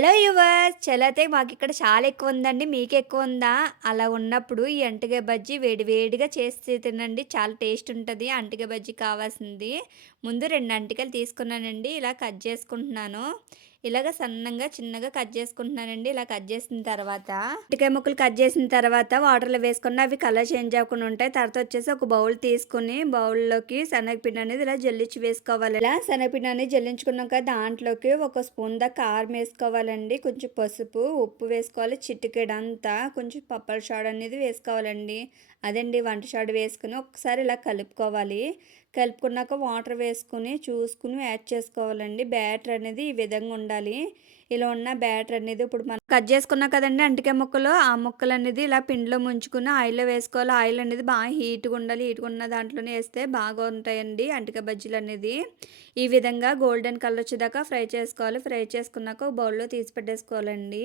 Hello yours! చలైతే మాకిక్కడ చాలా ఎక్కువుందండి. మీకెక్కువుందా? అలా ఉన్నప్పుడు ఈ అంటిగ బజ్జీ వేడి వేడిగా చేసి తినండి. చాలా టేస్ట్ ఉంటది. అంటిగ బజ్జీ కావాల్సింది. ముందు 2 అంటికలు తీసుకున్నానండి. ఇలా కట్ చేసుకుంటున్నాను. ఇలాగ సన్నంగా, చిన్నగా కట్ చేసుకుంటున్నానండి. ఇలా కట్ చేసిన తర్వాత అరటికాయ ముక్కలు కట్ చేసిన తర్వాత వాటర్‌లో వేసుకున్న అవి కలర్ చేంజ్ అవ్వకుండా ఉంటాయి. తర్వాత వచ్చేసి ఒక బౌల్ తీసుకొని బౌల్‌లోకి శనగపిండి అనేది ఇలా జల్లించి వేసుకోవాలి. ఇలా శనగపిండి అనేది జల్లించుకున్నాక దాంట్లోకి ఒక స్పూన్ దాకా కారం వేసుకోవాలండి. కొంచెం పసుపు, ఉప్పు వేసుకోవాలి. చిటికెడంతా కొంచెం పప్పల సోడా అనేది వేసుకోవాలండి. అదండి వంట సోడా వేసుకొని ఒకసారి ఇలా కలుపుకోవాలి. కలుపుకున్నాక వాటర్ వేసుకొని చూసుకొని యాడ్ చేసుకోవాలండి. బ్యాటర్ అనేది ఈ విధంగా ఉండాలి. ఇలా ఉన్న బ్యాటర్ అనేది ఇప్పుడు మనం కట్ చేసుకున్నాం కదండీ అంటికాయ ముక్కలు. ఆ ముక్కలనేది ఇలా పిండిలో ముంచుకొని ఆయిల్‌లో వేసుకోవాలి. ఆయిల్ అనేది బాగా హీట్‌గా ఉండాలి. హీట్‌గా ఉన్న దాంట్లోనే ఏస్తే బాగా ఉంటాయండి అంటికాయ బజ్జీలనేది. ఈ విధంగా గోల్డెన్ కలర్ వచ్చేదాకా ఫ్రై చేసుకోవాలి. ఫ్రై చేసుకున్నాక ఒక బౌల్‌లో తీసి పెట్టేసుకోవాలండి.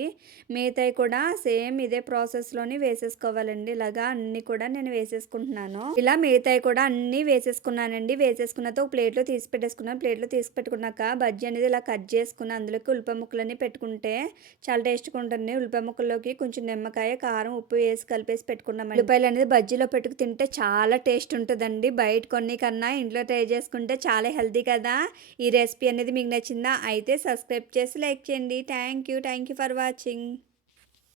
మిగతాయి కూడా సేమ్ ఇదే ప్రాసెస్‌లోని వేసేసుకోవాలండి. ఇలాగా అన్నీ కూడా నేను వేసేసుకుంటున్నాను. ఇలా మిగతాయి కూడా అన్నీ వేసేసుకున్నానండి. వేసేసుకున్నాక ఒక ప్లేట్‌లో తీసి పెట్టేసుకున్నాను. ప్లేట్‌లో తీసి పెట్టుకున్నాక బజ్జీ అనేది ఇలా కట్ చేసుకొని అందులోకి ఉల్లిపాయ ముక్కలన్నీ పెట్టుకుంటే చాలా టేస్ట్‌గా ఉంటుంది. ఉల్లిపాయ ముక్కల్లోకి కొంచెం నిమ్మకాయ, కారం, ఉప్పు వేసి కలిపేసి పెట్టుకున్నామండి. ఉల్లిపాయలు అనేది బజ్జీలో పెట్టుకు తింటే చాలా టేస్ట్ ఉంటదండి. బయట కొన్ని కన్నా ఇంట్లో ట్రై చేసుకుంటే చాలా హెల్తీ కదా! ఈ రెసిపీ అనేది మీకు నచ్చిందా? అయితే సబ్స్క్రైబ్ చేసి లైక్ చేయండి. Thank you for watching.